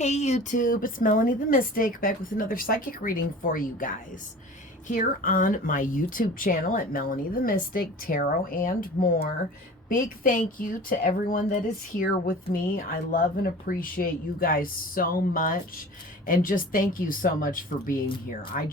Hey YouTube, it's Melanie the Mystic back with another psychic reading for you guys here on my YouTube channel at Melanie the Mystic, Tarot and more. Big thank you to everyone that is here with me. I love and appreciate you guys so much, and just thank you so much for being here. I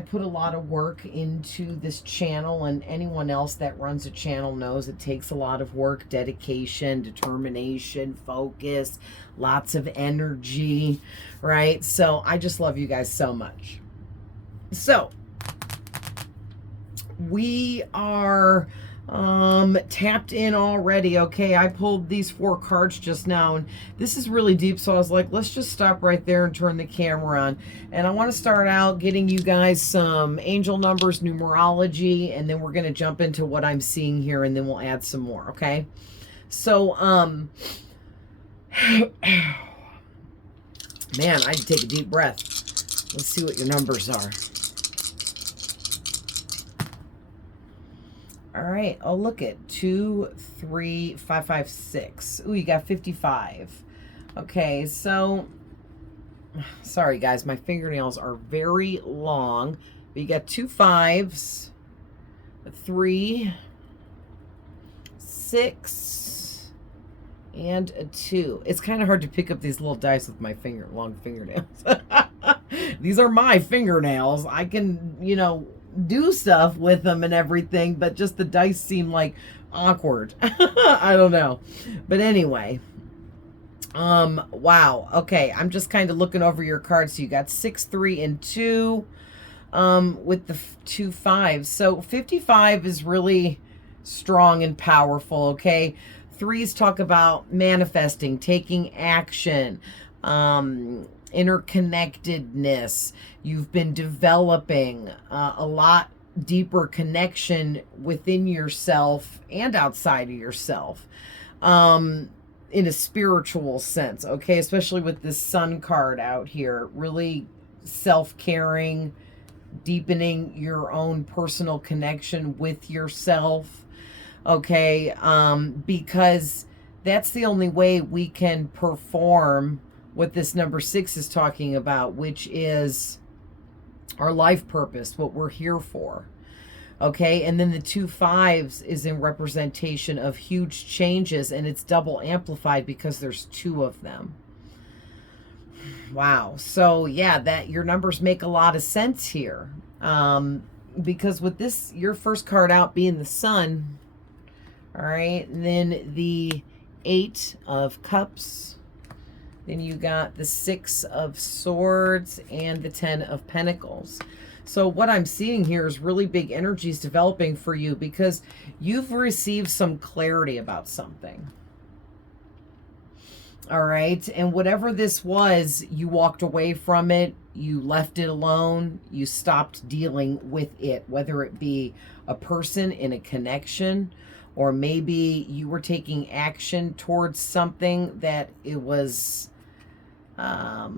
put a lot of work into this channel, and anyone else that runs a channel knows it takes a lot of work, dedication, determination, focus, lots of energy, right? So I just love you guys so much. So we are tapped in already. Okay, I pulled these 4 cards just now, and this is really deep, so I was like, let's just stop right there and turn the camera on. And I want to start out getting you guys some angel numbers, numerology, and then we're going to jump into what I'm seeing here, and then we'll add some more. Okay, so man, I take a deep breath. Let's see what your numbers are. All right. Oh, look at 2, 3, 5, 5, 6. Ooh, you got 55. Okay, so sorry guys, my fingernails are very long. But you got 2 5s, 3, 6, and a 2. It's kind of hard to pick up these little dice with my long fingernails. These are my fingernails. I can, do stuff with them and everything, but just the dice seem like awkward. I don't know. But anyway, wow. Okay, I'm just kind of looking over your cards. So you got 6, 3, and 2 with the 2 5s. So 55 is really strong and powerful. Okay, 3s talk about manifesting, taking action, interconnectedness. You've been developing a lot deeper connection within yourself and outside of yourself, in a spiritual sense. Okay, especially with this Sun card out here, really self-caring, deepening your own personal connection with yourself. Okay, because that's the only way we can perform what this number 6 is talking about, which is our life purpose, what we're here for. Okay, and then the 2 5s is in representation of huge changes, and it's double amplified because there's 2 of them. Wow. So yeah, that your numbers make a lot of sense here, because with this, your first card out being the Sun, all right, and then the 8 of Cups, then you got the 6 of Swords and the 10 of Pentacles. So what I'm seeing here is really big energies developing for you because you've received some clarity about something. All right. And whatever this was, you walked away from it. You left it alone. You stopped dealing with it, whether it be a person in a connection, or maybe you were taking action towards something that it was, how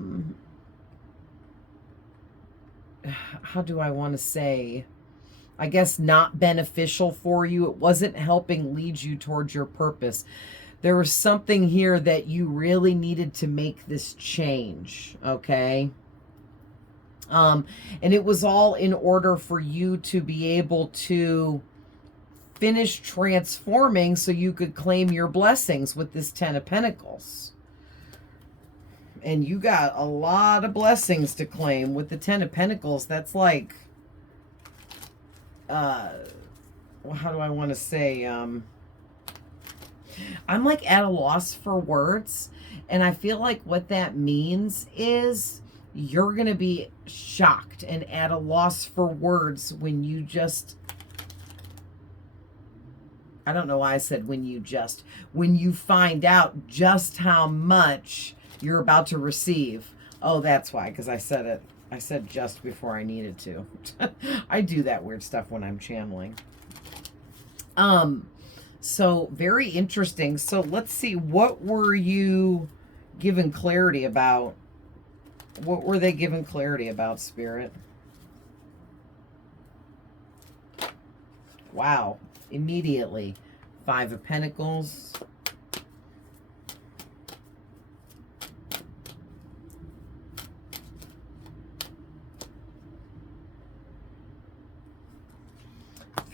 do I want to say, I guess not beneficial for you. It wasn't helping lead you towards your purpose. There was something here that you really needed to make this change, okay? And it was all in order for you to be able to finish transforming so you could claim your blessings with this 10 of Pentacles. And you got a lot of blessings to claim with the 10 of Pentacles. That's like, how do I want to say, I'm like at a loss for words. And I feel like what that means is you're going to be shocked and at a loss for words when you just, I don't know why I said when you find out just how much you're about to receive. Oh, that's why, because I said it. I said just before I needed to. I do that weird stuff when I'm channeling. So very interesting. So let's see, what were you given clarity about? What were they given clarity about, Spirit? Wow. Immediately. 5 of Pentacles.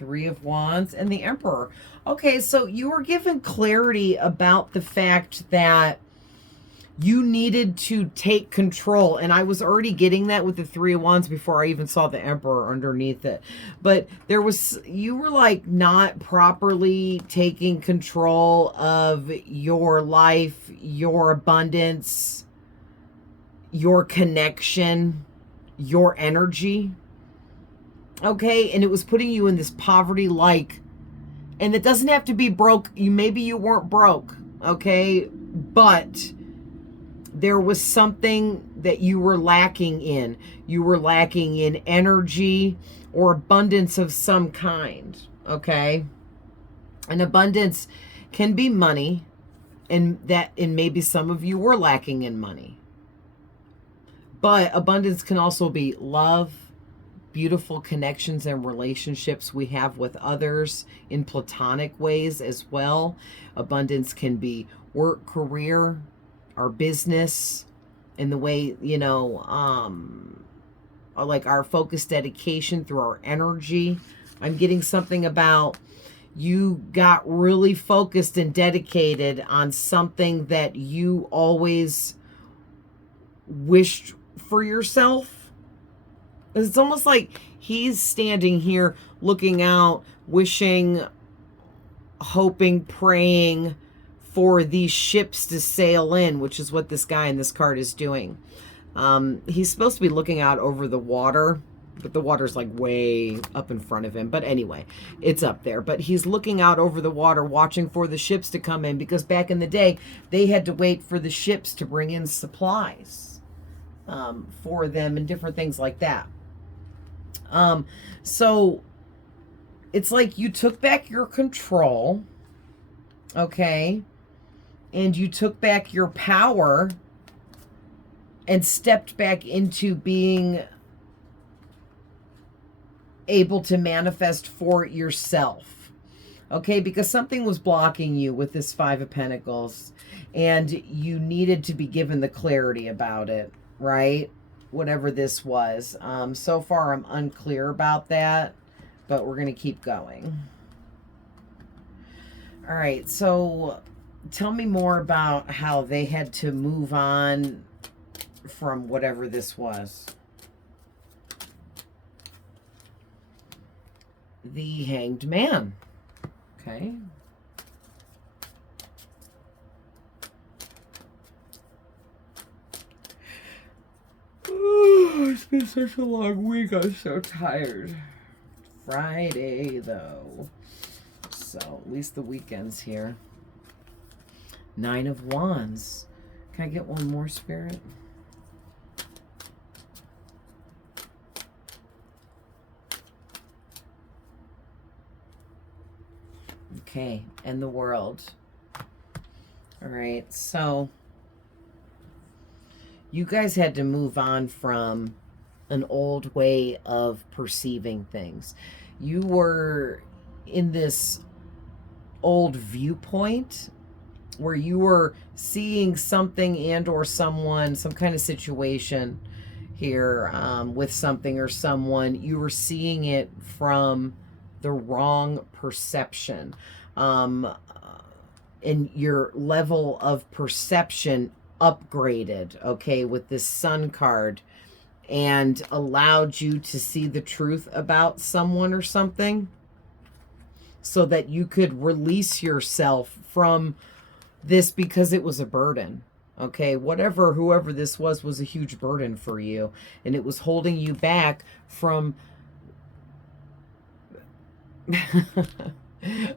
Three of Wands, and the Emperor. Okay, so you were given clarity about the fact that you needed to take control. And I was already getting that with the Three of Wands before I even saw the Emperor underneath it. But you were like not properly taking control of your life, your abundance, your connection, your energy. Okay, and it was putting you in this poverty and it doesn't have to be broke. Maybe you weren't broke, okay? But there was something that you were lacking in. You were lacking in energy or abundance of some kind, okay? And abundance can be money, and maybe some of you were lacking in money. But abundance can also be love, beautiful connections and relationships we have with others in platonic ways as well. Abundance can be work, career, our business, in the way, like our focused dedication through our energy. I'm getting something about you got really focused and dedicated on something that you always wished for yourself. It's almost like he's standing here looking out, wishing, hoping, praying for these ships to sail in, which is what this guy in this card is doing. He's supposed to be looking out over the water, but the water's like way up in front of him. But anyway, it's up there. But he's looking out over the water, watching for the ships to come in, because back in the day, they had to wait for the ships to bring in supplies for them and different things like that. So it's like you took back your control, okay? And you took back your power and stepped back into being able to manifest for yourself, okay? Because something was blocking you with this Five of Pentacles, and you needed to be given the clarity about it, right? Whatever this was. So far, I'm unclear about that, but we're going to keep going. All right, so tell me more about how they had to move on from whatever this was. The Hanged Man. Okay. It's been such a long week. I'm so tired. Friday, though. So, at least the weekend's here. Nine of Wands. Can I get one more, Spirit? Okay, and the World. All right, so you guys had to move on from an old way of perceiving things. You were in this old viewpoint where you were seeing something and or someone, some kind of situation here with something or someone. You were seeing it from the wrong perception. And your level of perception upgraded, okay, with this Sun card, and allowed you to see the truth about someone or something, so that you could release yourself from this, because it was a burden. Okay, whoever this was a huge burden for you, and it was holding you back from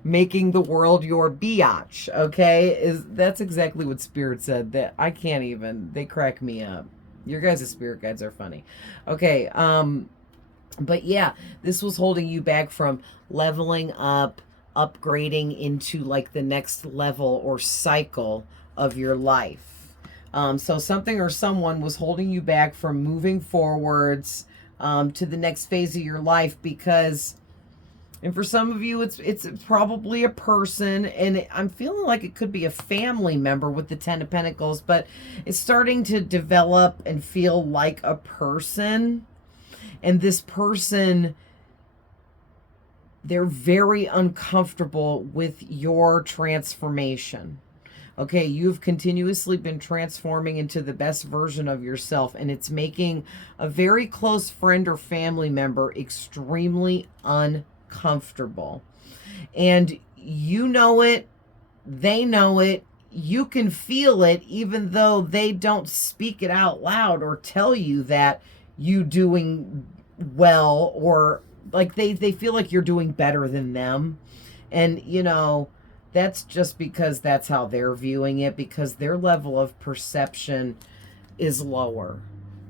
making the world your biatch. Okay, that's exactly what Spirit said. That I can't even, they crack me up. Your guys' spirit guides are funny. Okay, but yeah, this was holding you back from leveling up, upgrading into like the next level or cycle of your life. So something or someone was holding you back from moving forwards to the next phase of your life, because, and for some of you, it's probably a person, and I'm feeling like it could be a family member with the Ten of Pentacles, but it's starting to develop and feel like a person. And this person they're very uncomfortable with your transformation. Okay, you've continuously been transforming into the best version of yourself, and it's making a very close friend or family member extremely uncomfortable. And you know it, they know it, you can feel it, even though they don't speak it out loud or tell you that you doing well, or like they feel like you're doing better than them. And that's just because that's how they're viewing it, because their level of perception is lower.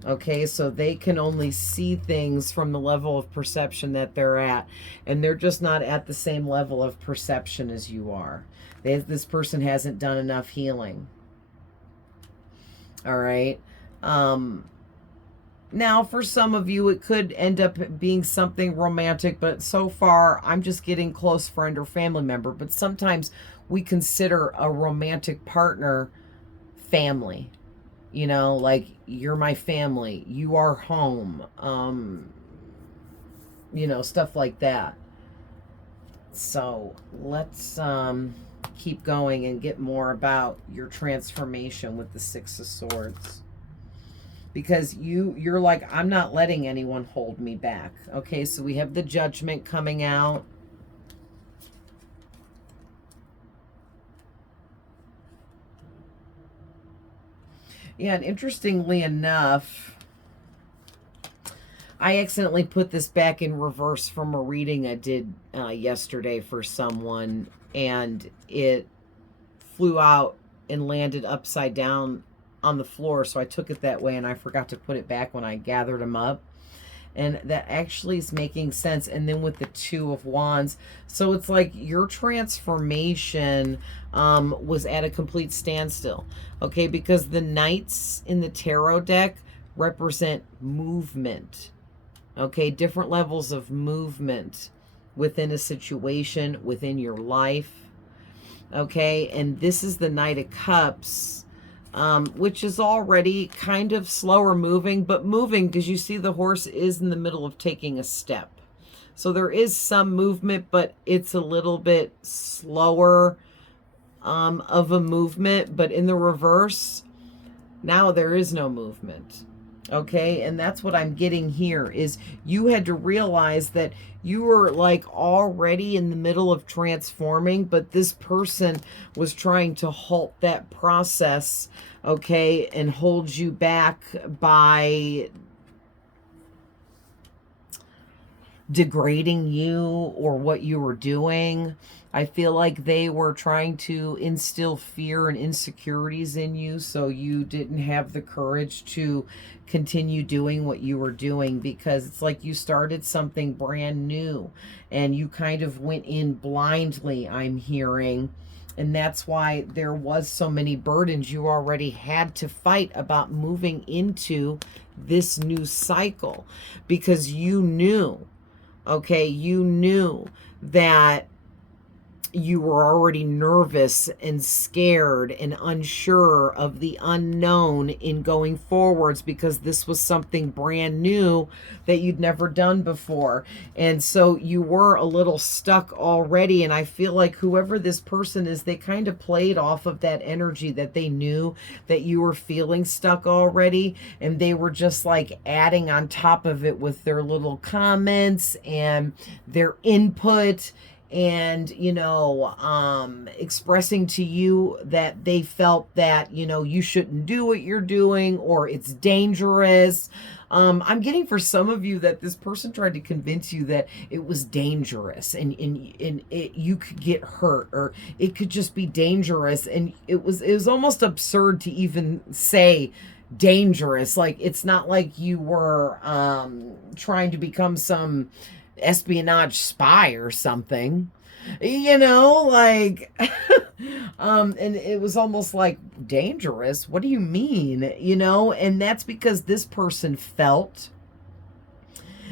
Okay, so they can only see things from the level of perception that they're at, and they're just not at the same level of perception as you are. This person hasn't done enough healing. All right. Now, for some of you, it could end up being something romantic, but so far, I'm just getting close friend or family member. But sometimes we consider a romantic partner family. Like, you're my family, you are home, stuff like that. So let's keep going and get more about your transformation with the Six of Swords. Because you're like, I'm not letting anyone hold me back. Okay, so we have the Judgment coming out. Yeah, and interestingly enough, I accidentally put this back in reverse from a reading I did yesterday for someone, and it flew out and landed upside down on the floor, so I took it that way, and I forgot to put it back when I gathered them up. And that actually is making sense. And then with the Two of Wands, so it's like your transformation was at a complete standstill. Okay, because the Knights in the tarot deck represent movement. Okay, different levels of movement within a situation, within your life. Okay, and this is the Knight of Cups, which is already kind of slower moving, but moving because you see the horse is in the middle of taking a step. So there is some movement, but it's a little bit slower of a movement. But in the reverse, now there is no movement. Okay, and that's what I'm getting here, is you had to realize that you were like already in the middle of transforming, but this person was trying to halt that process, okay, and hold you back by degrading you or what you were doing. I feel like they were trying to instill fear and insecurities in you, so you didn't have the courage to continue doing what you were doing, because it's like you started something brand new and you kind of went in blindly, I'm hearing. And that's why there was so many burdens you already had to fight about moving into this new cycle, because you knew, okay, you knew that you were already nervous and scared and unsure of the unknown in going forwards, because this was something brand new that you'd never done before. And so you were a little stuck already. And I feel like whoever this person is, they kind of played off of that energy, that they knew that you were feeling stuck already. And they were just like adding on top of it with their little comments and their input, and expressing to you that they felt that you shouldn't do what you're doing, or it's dangerous. I'm getting for some of you that this person tried to convince you that it was dangerous, and you could get hurt, or it could just be dangerous, and it was almost absurd to even say dangerous. Like, it's not like you were trying to become some espionage spy or something, like and it was almost like, dangerous, what do you mean? And that's because this person felt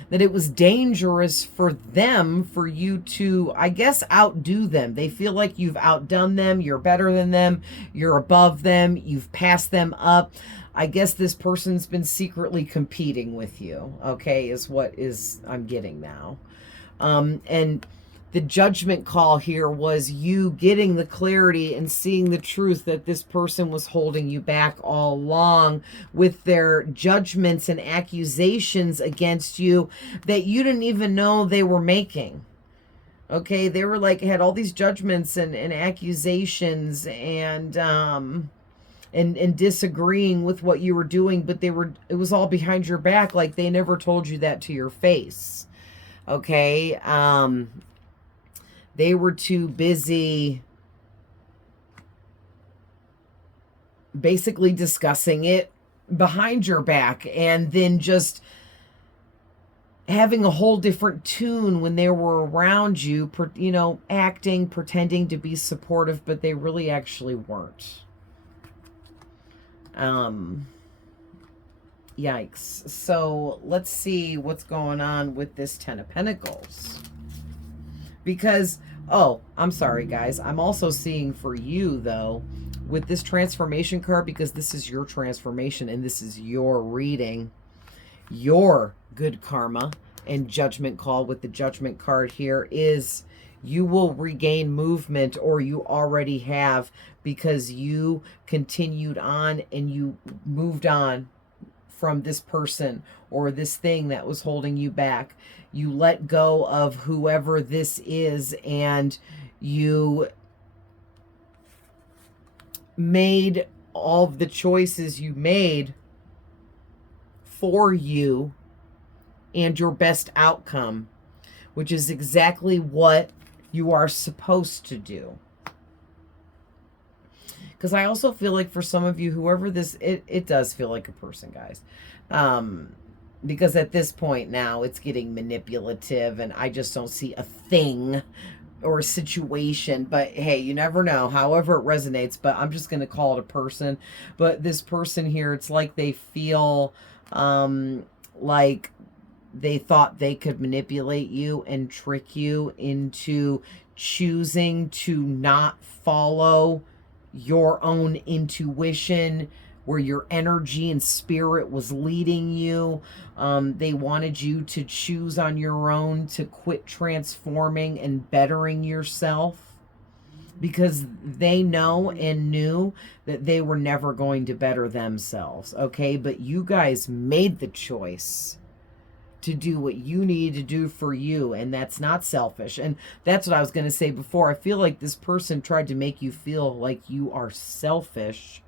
that it was dangerous for them, for you to, I guess, outdo them. They feel like you've outdone them, you're better than them, you're above them, you've passed them up. I guess this person's been secretly competing with you, okay, is what I'm getting now. And The judgment call here was you getting the clarity and seeing the truth that this person was holding you back all along with their judgments and accusations against you that you didn't even know they were making. Okay, they were like, had all these judgments and accusations and disagreeing with what you were doing, but it was all behind your back, like they never told you that to your face. Okay, they were too busy basically discussing it behind your back and then just having a whole different tune when they were around you, you know, acting, pretending to be supportive, but they really actually weren't. Yikes. So let's see what's going on with this Ten of Pentacles. Because, oh, I'm sorry, guys. I'm also seeing for you, though, with this transformation card, because this is your transformation and this is your reading, your good karma and judgment call with the judgment card here is you will regain movement, or you already have, because you continued on and you moved on from this person or this thing that was holding you back. You let go of whoever this is and you made all of the choices you made for you and your best outcome, which is exactly what you are supposed to do. Because I also feel like for some of you, whoever this, it does feel like a person, guys. Because at this point now, it's getting manipulative, and I just don't see a thing or a situation. But hey, you never know, however it resonates. But I'm just going to call it a person. But this person here, it's like they feel like they thought they could manipulate you and trick you into choosing to not follow your own intuition, where your energy and spirit was leading you. They wanted you to choose on your own to quit transforming and bettering yourself, because they know and knew that they were never going to better themselves. Okay, but you guys made the choice to do what you need to do for you, and that's not selfish. And that's what I was going to say before. I feel like this person tried to make you feel like you are selfish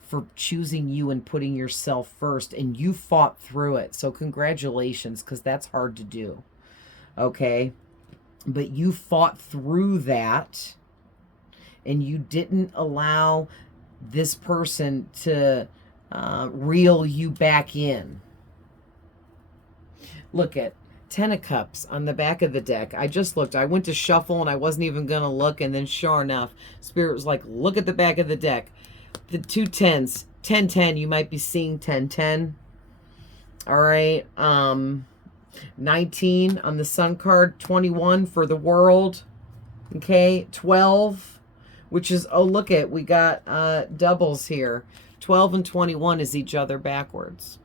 for choosing you and putting yourself first, and you fought through it. So congratulations, because that's hard to do. Okay, but you fought through that, and you didn't allow this person to reel you back in. Look at Ten of Cups on the back of the deck. I just looked. I went to shuffle and I wasn't even going to look. And then sure enough, Spirit was like, look at the back of the deck. The two tens. 10-10. You might be seeing 10-10. All right. 19 on the Sun card. 21 for the World. Okay. 12. Which is, oh, look at, we got doubles here. 12 and 21 is each other backwards.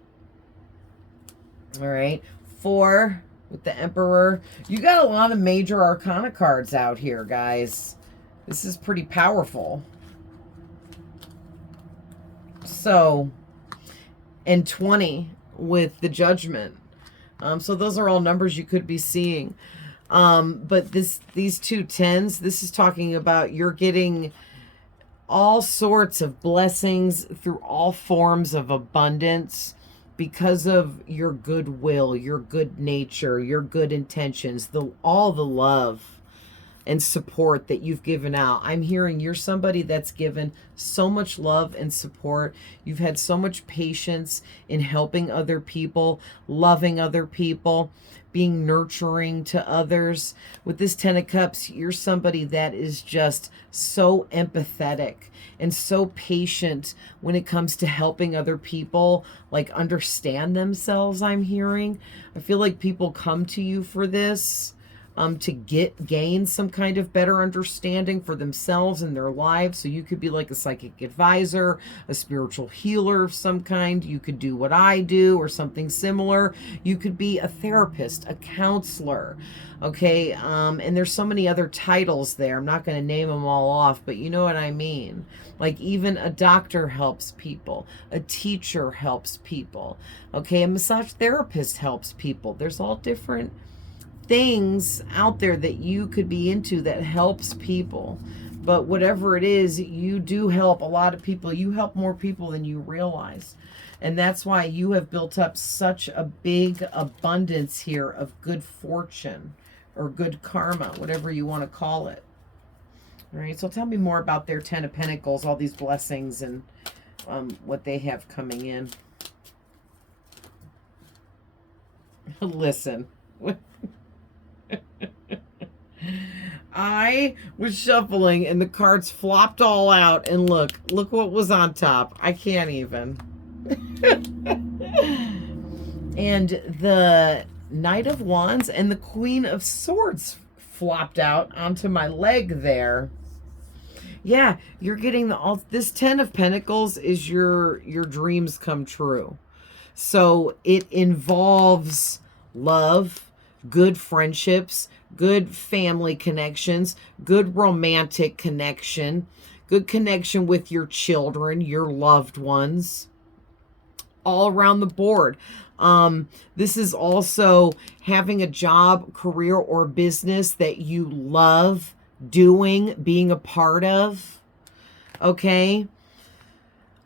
All right. 4 with the Emperor. You got a lot of major arcana cards out here, guys. This is pretty powerful. So, and 20 with the Judgment. So those are all numbers you could be seeing. But these two tens, this is talking about you're getting all sorts of blessings through all forms of abundance, because of your goodwill, your good nature, your good intentions, all the love and support that you've given out. I'm hearing you're somebody that's given so much love and support. You've had so much patience in helping other people, loving other people, being nurturing to others. With this Ten of Cups, you're somebody that is just so empathetic and so patient when it comes to helping other people, like, understand themselves, I'm hearing. I feel like people come to you for this. to gain some kind of better understanding for themselves and their lives. So you could be like a psychic advisor, a spiritual healer of some kind. You could do what I do or something similar. You could be a therapist, a counselor. Okay, and there's so many other titles there. I'm not going to name them all off, but you know what I mean. Like even a doctor helps people, a teacher helps people, okay, a massage therapist helps people. There's all different things out there that you could be into that helps people. But whatever it is, you do help a lot of people. You help more people than you realize. And that's why you have built up such a big abundance here of good fortune or good karma, whatever you want to call it. All right, so tell me more about their Ten of Pentacles, all these blessings and what they have coming in. Listen. I was shuffling and the cards flopped all out, and look what was on top. I can't even. And the Knight of Wands and the Queen of Swords flopped out onto my leg there. Yeah, you're getting this Ten of Pentacles is your dreams come true. So it involves love, good friendships, good family connections, good romantic connection, good connection with your children, your loved ones, all around the board. This is also having a job, career, or business that you love doing, being a part of. Okay.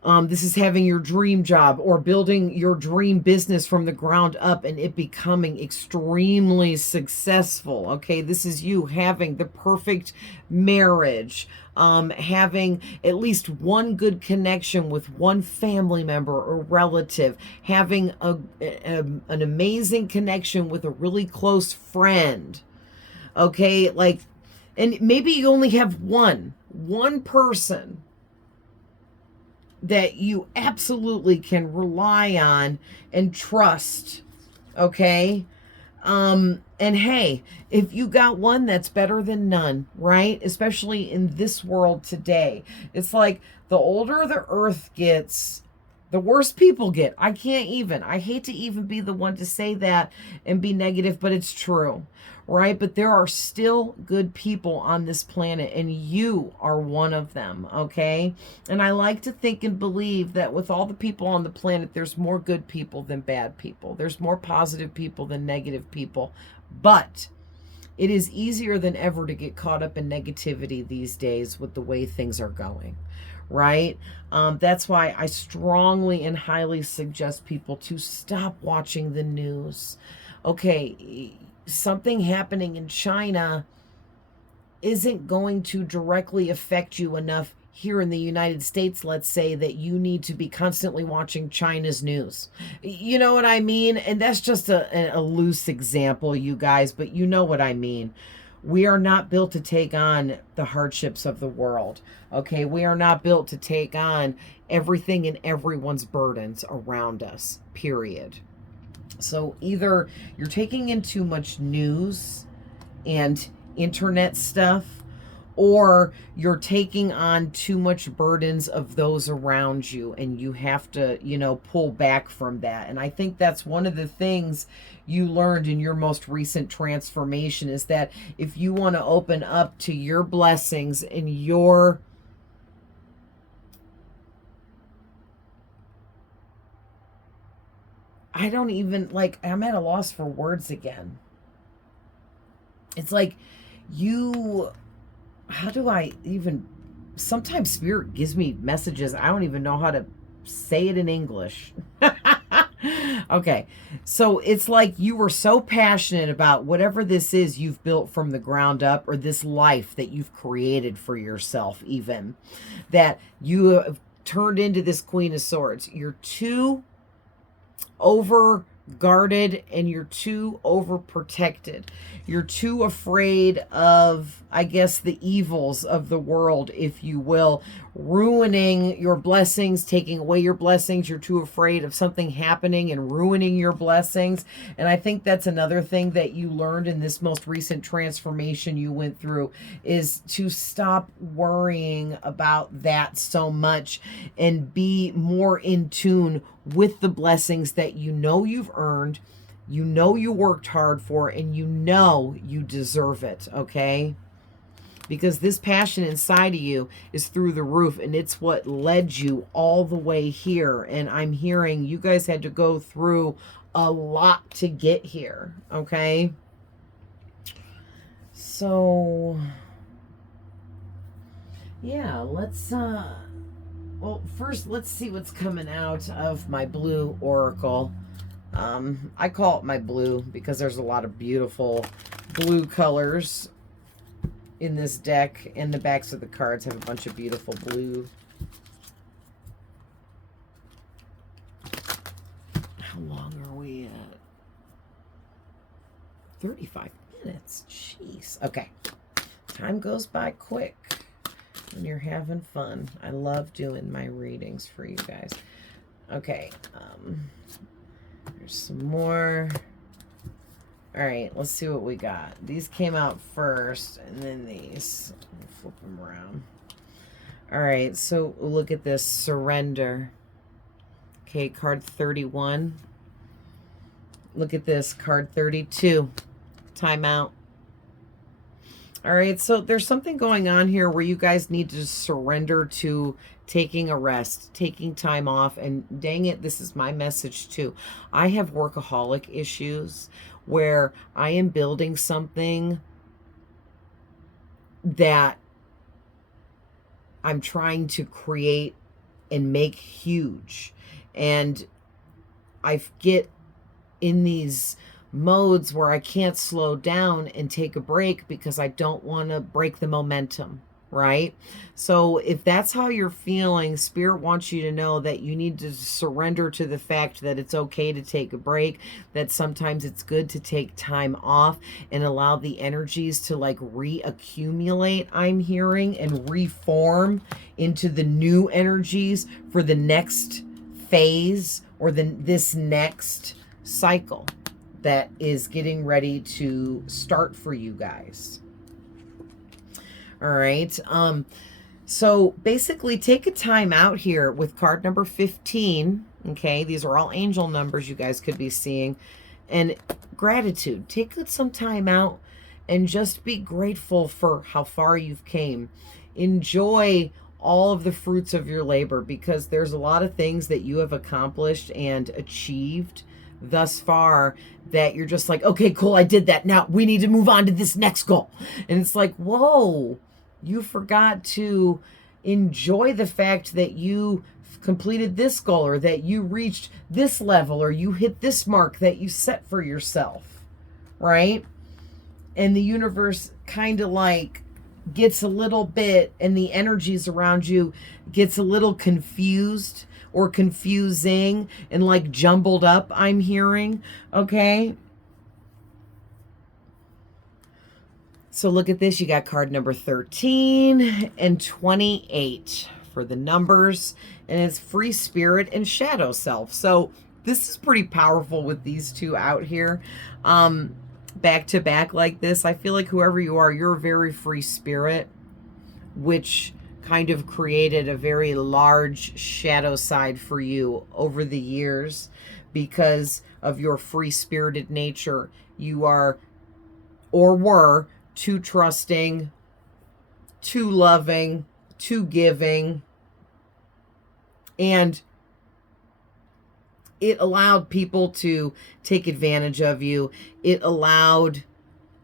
This is having your dream job or building your dream business from the ground up and it becoming extremely successful. Okay, this is you having the perfect marriage, having at least one good connection with one family member or relative, having an amazing connection with a really close friend. Okay, like, and maybe you only have one person that you absolutely can rely on and trust, okay? And hey, if you got one, that's better than none, right? Especially in this world today. It's like the older the earth gets, the worse people get. I hate to even be the one to say that and be negative, but it's true, right? But there are still good people on this planet, and you are one of them, okay? And I like to think and believe that with all the people on the planet, there's more good people than bad people. There's more positive people than negative people. But it is easier than ever to get caught up in negativity these days with the way things are going, right? That's why I strongly and highly suggest people to stop watching the news. Okay, something happening in China isn't going to directly affect you enough here in the United States, let's say, that you need to be constantly watching China's news. You know what I mean? And that's just a loose example, you guys, but you know what I mean. We are not built to take on the hardships of the world, okay? We are not built to take on everything and everyone's burdens around us, period. So either you're taking in too much news and internet stuff, or you're taking on too much burdens of those around you, and you have to, pull back from that. And I think that's one of the things you learned in your most recent transformation, is that if you want to open up to your blessings and your I'm at a loss for words again. It's like how do I even, sometimes spirit gives me messages. I don't even know how to say it in English. Okay. So it's like you were so passionate about whatever this is you've built from the ground up, or this life that you've created for yourself, even, that you have turned into this Queen of Swords. You're too overgrown guarded and you're too overprotected. You're too afraid of, I guess, the evils of the world, if you will, ruining your blessings, taking away your blessings. You're too afraid of something happening and ruining your blessings. And I think that's another thing that you learned in this most recent transformation you went through, is to stop worrying about that so much and be more in tune with the blessings that you know you've earned, you know you worked hard for, and you know you deserve it, okay? Because this passion inside of you is through the roof, and it's what led you all the way here. And I'm hearing you guys had to go through a lot to get here, okay? So, yeah, let's, well, first, let's see what's coming out of my blue oracle. I call it my blue because there's a lot of beautiful blue colors in this deck, and the backs of the cards have a bunch of beautiful blue. How long are we at? 35 minutes. Jeez. Okay. Time goes by quick when you're having fun. I love doing my readings for you guys. Okay. There's some more. All right, let's see what we got. These came out first, and then these. I'll flip them around. All right, so look at this. Surrender. Okay, card 31. Look at this. Card 32. Timeout. All right, so there's something going on here where you guys need to surrender to taking a rest, taking time off, and dang it, this is my message too. I have workaholic issues where I am building something that I'm trying to create and make huge. And I get in these modes where I can't slow down and take a break because I don't want to break the momentum, right? So if that's how you're feeling, Spirit wants you to know that you need to surrender to the fact that it's okay to take a break, that sometimes it's good to take time off and allow the energies to like reaccumulate, I'm hearing, and reform into the new energies for the next phase or this next cycle that is getting ready to start for you guys. All right. So basically take a time out here with card number 15. Okay. These are all angel numbers you guys could be seeing. And gratitude. Take some time out and just be grateful for how far you've came. Enjoy all of the fruits of your labor, because there's a lot of things that you have accomplished and achieved thus far that you're just like, okay, cool, I did that. Now we need to move on to this next goal. And it's like, whoa, you forgot to enjoy the fact that you completed this goal, or that you reached this level, or you hit this mark that you set for yourself, right? And the universe kind of like gets a little bit, and the energies around you gets a little confused or confusing and like jumbled up, I'm hearing, okay? So look at this. You got card number 13 and 28 for the numbers, and it's free spirit and shadow self. So this is pretty powerful with these two out here. Back to back like this. I feel like whoever you are, you're a very free spirit, which kind of created a very large shadow side for you over the years because of your free-spirited nature. You are, or were, too trusting, too loving, too giving, and it allowed people to take advantage of you. It allowed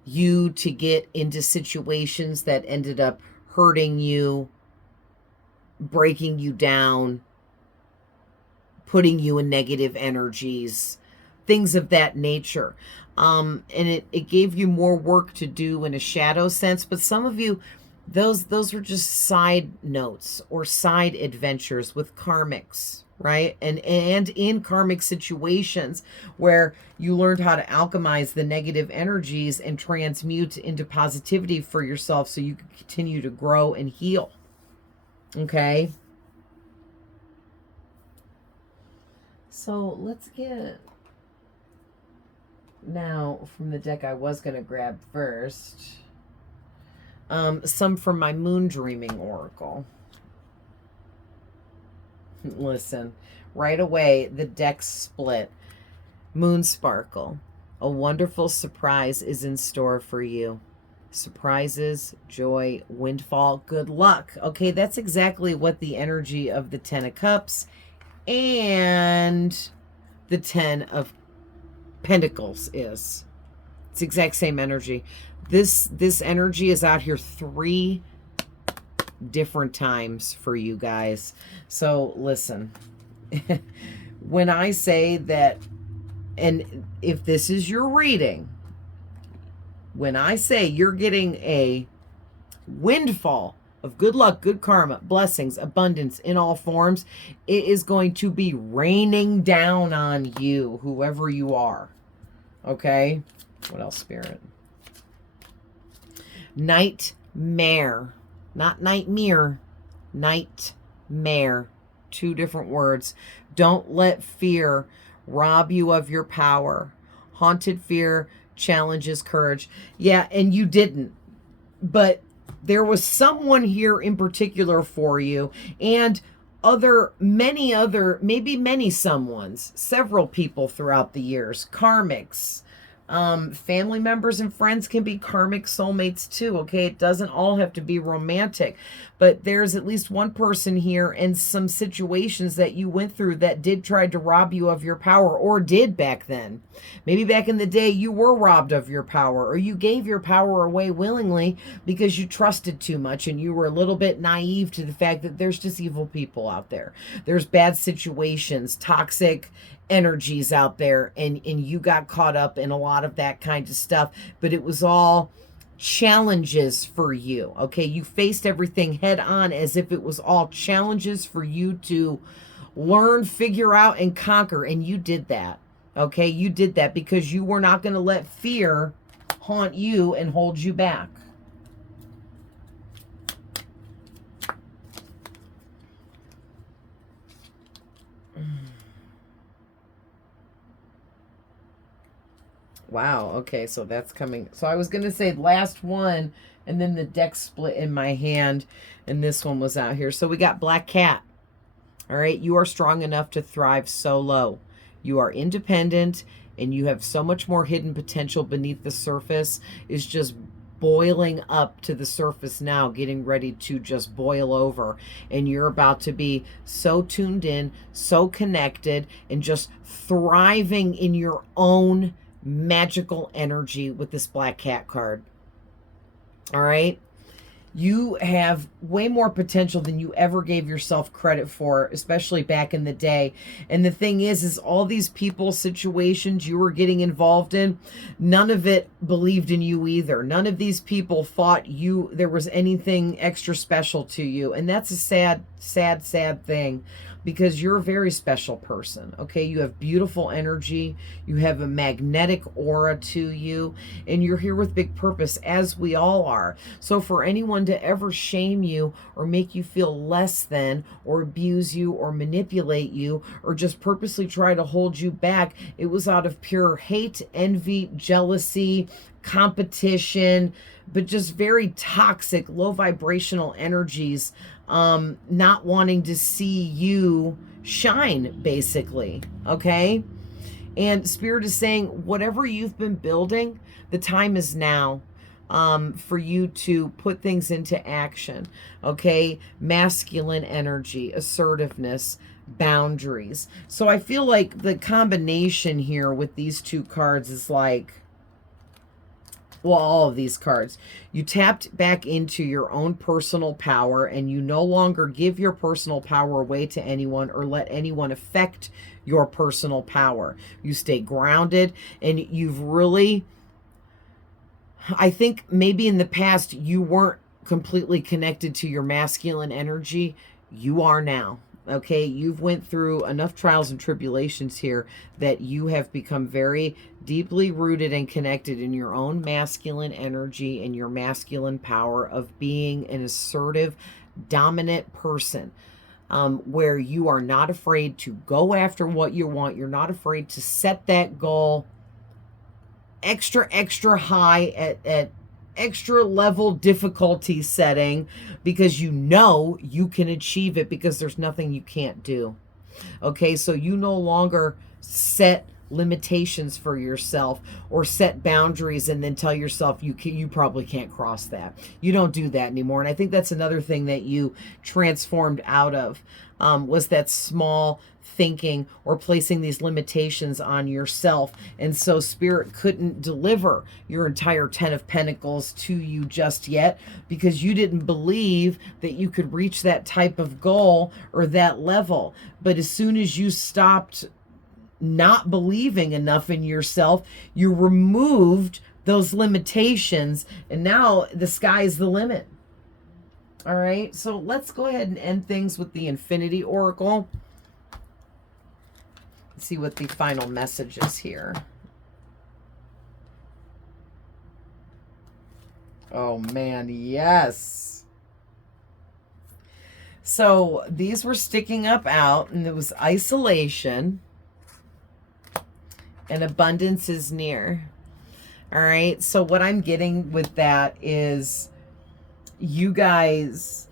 you to get into situations that ended up hurting you, breaking you down, putting you in negative energies, things of that nature. And it gave you more work to do in a shadow sense. But some of you, those were just side notes or side adventures with karmics, right? And in karmic situations where you learned how to alchemize the negative energies and transmute into positivity for yourself so you can continue to grow and heal. Okay? So let's get now from the deck I was going to grab first. Some from my Moon Dreaming Oracle. Listen, right away, the deck split. Moon Sparkle. A wonderful surprise is in store for you. Surprises, joy, windfall, good luck. Okay, that's exactly what the energy of the Ten of Cups and the Ten of Pentacles is. It's the exact same energy. This energy is out here 3 different times for you guys. So listen, when I say that, and if this is your reading, when I say you're getting a windfall of good luck, good karma, blessings, abundance in all forms, it is going to be raining down on you, whoever you are. Okay? What else, Spirit? Nightmare. Not nightmare. Nightmare. 2 different words. Don't let fear rob you of your power. Haunted fear challenges courage. Yeah, and you didn't. But there was someone here in particular for you, and many other, maybe many someones, several people throughout the years, karmics, family members and friends can be karmic soulmates too. Okay, it doesn't all have to be romantic, but there's at least one person here and some situations that you went through that did try to rob you of your power, or did back then. Maybe back in the day you were robbed of your power, or you gave your power away willingly because you trusted too much and you were a little bit naive to the fact that there's just evil people out there. There's bad situations, toxic energies out there, and you got caught up in a lot of that kind of stuff, but it was all challenges for you. Okay, you faced everything head on as if it was all challenges for you to learn, figure out, and conquer, and you did that. Okay, you did that because you were not going to let fear haunt you and hold you back. Wow, okay, so that's coming. So I was going to say last one, and then the deck split in my hand, and this one was out here. So we got Black Cat. All right, you are strong enough to thrive solo. You are independent, and you have so much more hidden potential beneath the surface. Is just boiling up to the surface now, getting ready to just boil over. And you're about to be so tuned in, so connected, and just thriving in your own magical energy with this Black Cat card. All right, you have way more potential than you ever gave yourself credit for, especially back in the day. And the thing is all these people, situations you were getting involved in, none of it believed in you either. None of these people thought there was anything extra special to you. And that's a sad, sad, sad thing, because you're a very special person. Okay, you have beautiful energy, you have a magnetic aura to you, and you're here with big purpose, as we all are. So for anyone to ever shame you or make you feel less than, or abuse you or manipulate you, or just purposely try to hold you back, it was out of pure hate, envy, jealousy, competition, but just very toxic, low vibrational energies, not wanting to see you shine, basically. Okay, and Spirit is saying whatever you've been building, the time is now for you to put things into action. Okay, masculine energy, assertiveness, boundaries. So I feel like the combination here with these 2 cards is like, well, all of these cards, you tapped back into your own personal power, and you no longer give your personal power away to anyone or let anyone affect your personal power. You stay grounded, and you've really, I think maybe in the past you weren't completely connected to your masculine energy. You are now. Okay, you've went through enough trials and tribulations here that you have become very deeply rooted and connected in your own masculine energy and your masculine power of being an assertive, dominant person, where you are not afraid to go after what you want. You're not afraid to set that goal extra high at extra level difficulty setting, because you know you can achieve it, because there's nothing you can't do. Okay, so you no longer set limitations for yourself or set boundaries and then tell yourself you probably can't cross that. You don't do that anymore. And I think that's another thing that you transformed out of, was that small thinking or placing these limitations on yourself. And so Spirit couldn't deliver your entire 10 of Pentacles to you just yet, because you didn't believe that you could reach that type of goal or that level. But as soon as you stopped not believing enough in yourself, you removed those limitations, and now the sky's the limit. All right, so let's go ahead and end things with the Infinity Oracle. Let's see what the final message is here. Oh man, yes. So these were sticking up out, and it was isolation, and abundance is near. All right, so what I'm getting with that is, you guys,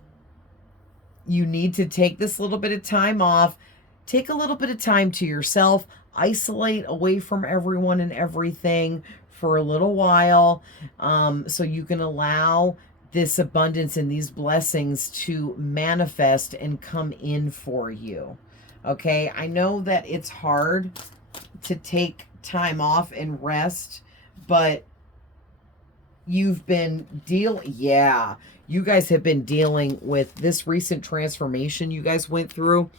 you need to take this little bit of time off. Take a little bit of time to yourself. Isolate away from everyone and everything for a little while, so you can allow this abundance and these blessings to manifest and come in for you. Okay, I know that it's hard to take time off and rest, but you've been you guys have been dealing with this recent transformation you guys went through,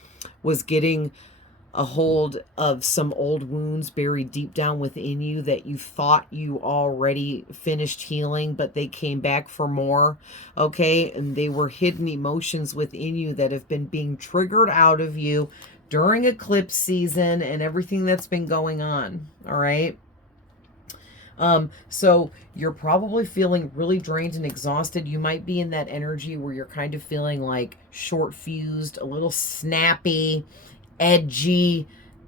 was getting a hold of some old wounds buried deep down within you that you thought you already finished healing, but they came back for more. Okay, and they were hidden emotions within you that have been being triggered out of you during eclipse season and everything that's been going on. All right, so you're probably feeling really drained and exhausted. You might be in that energy where you're kind of feeling like short fused, a little snappy, edgy,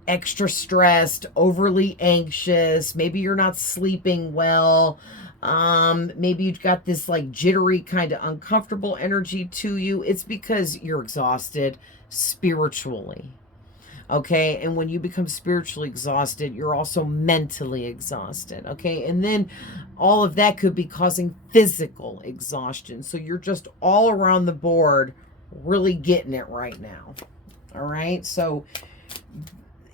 extra stressed, overly anxious. Maybe you're not sleeping well. Maybe you've got this like jittery kind of uncomfortable energy to you. It's because you're exhausted spiritually. Okay, and when you become spiritually exhausted, you're also mentally exhausted. Okay, and then all of that could be causing physical exhaustion. So you're just all around the board really getting it right now. All right, so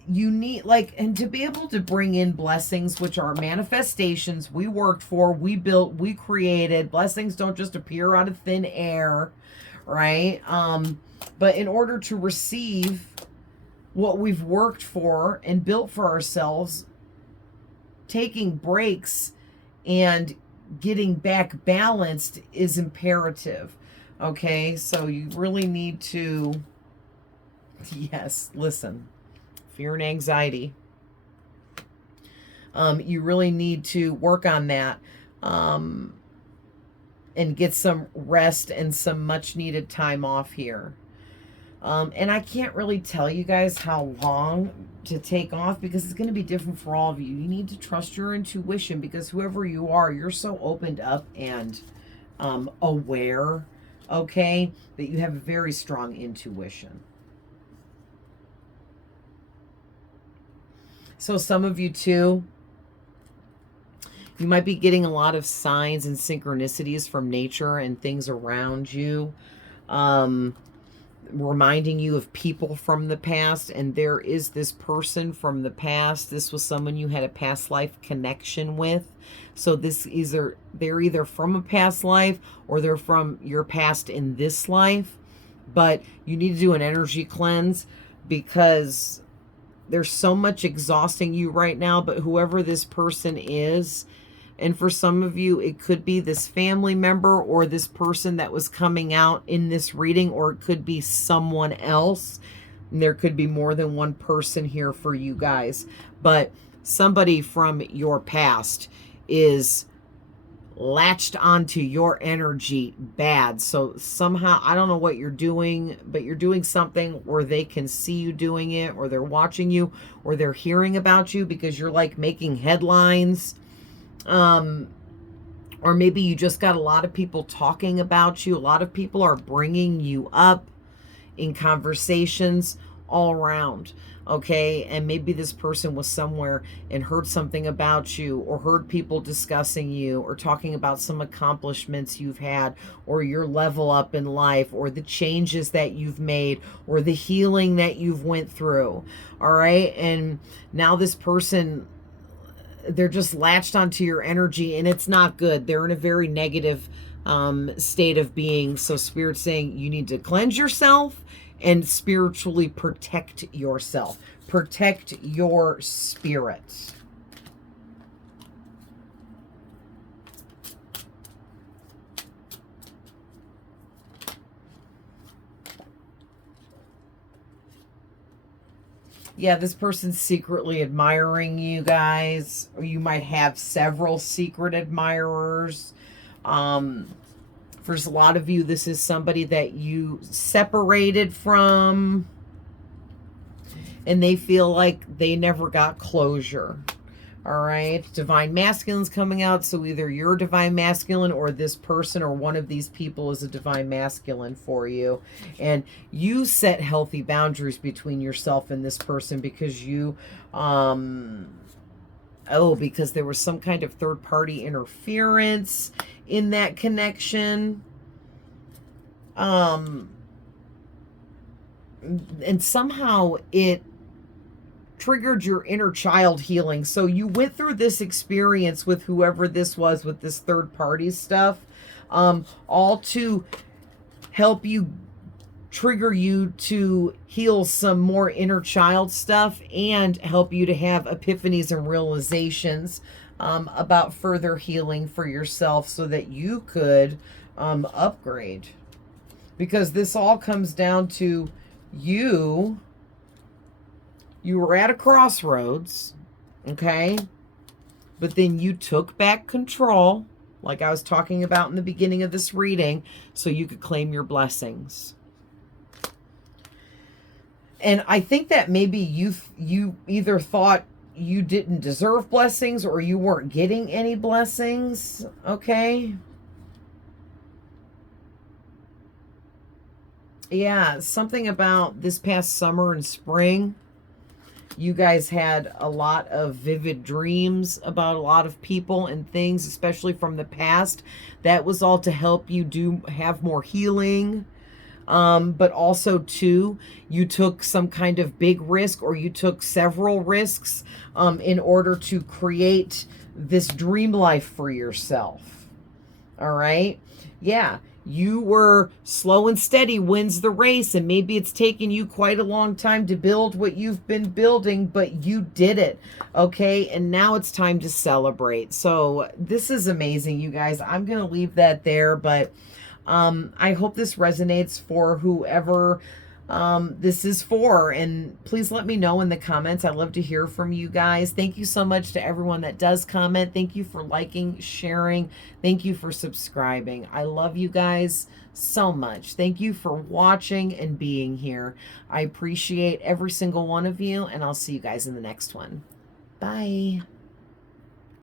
you need, like, and to be able to bring in blessings, which are manifestations we worked for, we built, we created. Blessings don't just appear out of thin air, right? But in order to receive what we've worked for and built for ourselves, taking breaks and getting back balanced is imperative. Okay, so you really need to, yes, listen, fear and anxiety. You really need to work on that, and get some rest and some much needed time off here. And I can't really tell you guys how long to take off, because it's going to be different for all of you. You need to trust your intuition, because whoever you are, you're so opened up and aware, okay, that you have a very strong intuition. So some of you too, you might be getting a lot of signs and synchronicities from nature and things around you, reminding you of people from the past. And there is this person from the past. This was someone you had a past life connection with. So this they're either from a past life or they're from your past in this life. But you need to do an energy cleanse, because there's so much exhausting you right now. But whoever this person is, and for some of you, it could be this family member or this person that was coming out in this reading, or it could be someone else. And there could be more than one person here for you guys, but somebody from your past is latched onto your energy bad. So somehow, I don't know what you're doing, but you're doing something where they can see you doing it, or they're watching you, or they're hearing about you because you're like making headlines. Or maybe you just got a lot of people talking about you. A lot of people are bringing you up in conversations all around. Okay, and maybe this person was somewhere and heard something about you, or heard people discussing you, or talking about some accomplishments you've had, or your level up in life, or the changes that you've made, or the healing that you've went through. All right, and now this person, they're just latched onto your energy, and it's not good. They're in a very negative state of being. So Spirit's saying you need to cleanse yourself and spiritually protect yourself. Protect your spirit. Yeah, this person's secretly admiring you guys, or you might have several secret admirers. For a lot of you, this is somebody that you separated from, and they feel like they never got closure. All right, Divine Masculine's coming out, so either you're Divine Masculine, or this person or one of these people is a Divine Masculine for you. And you set healthy boundaries between yourself and this person because you, because there was some kind of third-party interference in that connection. And somehow it triggered your inner child healing. So you went through this experience with whoever this was, with this third party stuff, all to help you, trigger you to heal some more inner child stuff, and help you to have epiphanies and realizations about further healing for yourself, so that you could upgrade. Because this all comes down to you were at a crossroads, okay? But then you took back control, like I was talking about in the beginning of this reading, so you could claim your blessings. And I think that maybe you either thought you didn't deserve blessings, or you weren't getting any blessings, okay? Yeah, something about this past summer and spring, you guys had a lot of vivid dreams about a lot of people and things, especially from the past. That was all to help you have more healing. But also too, you took some kind of big risk, or you took several risks in order to create this dream life for yourself. All right. Yeah. You were slow and steady wins the race, and maybe it's taken you quite a long time to build what you've been building, but you did it, okay? And now it's time to celebrate. So this is amazing, you guys. I'm going to leave that there, but I hope this resonates for whoever this is for, and please let me know in the comments. I'd love to hear from you guys. Thank you so much to everyone that does comment. Thank you for liking, sharing. Thank you for subscribing. I love you guys so much. Thank you for watching and being here. I appreciate every single one of you, and I'll see you guys in the next one. Bye.